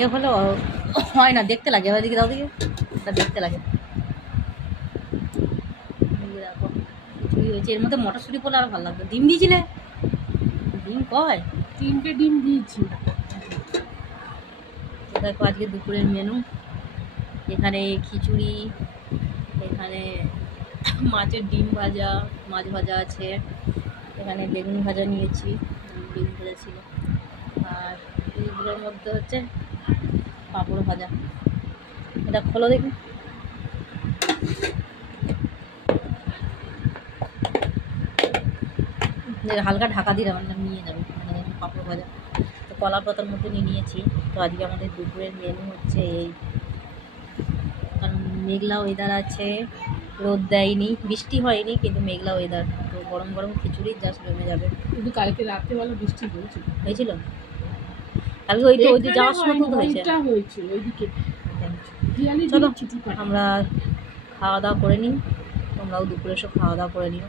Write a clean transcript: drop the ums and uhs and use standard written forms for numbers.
এ হলো হয় না, দেখতে লাগে। এবার দিকে দাও দিকে, এটা দেখতে লাগে। দেখো খিচুড়ি হয়েছে, এর মধ্যে মটরশুঁটি পড়লে আরো ভালো লাগতো। ডিম দিয়েছিলে? ডিম কয়? 3টে ডিম দিয়েছি। দেখো আজকে দুপুরের মেনু, এখানে খিচুড়ি, এখানে মাছের ডিম ভাজা, মাছ ভাজা আছে, এখানে বেগুন ভাজা নিয়েছি, বেগুন ভাজা ছিল, আর এইগুলোর মধ্যে হচ্ছে পাঁপড় ভাজা। এটা খোলো দেখি। হালকা ঢাকা দিয়ে নিয়ে যাবে, মানে পাঁপড় ভাজা। তো কলা পাতার মধ্যে নিয়েছি। তো আজকে আমাদের দুপুরের মেনু হচ্ছে এই, কারণ মেঘলা ওয়েদার আছে, রোদ দেয়নি, বৃষ্টি হয়নি, কিন্তু মেঘলা ওয়েদার। তো গরম গরম খিচুড়ি জাস্ট জমে যাবে। কিন্তু কালকে রাত্রেবেলা বৃষ্টি হয়েছিল। হয়েছিল কালকে? ওই তো যাওয়ার সময় তো হয়েছে। ওইদিকে চলো আমরা খাওয়া দাওয়া করে নিই, তোমরাও দুপুরে এসব খাওয়া দাওয়া করে নিও।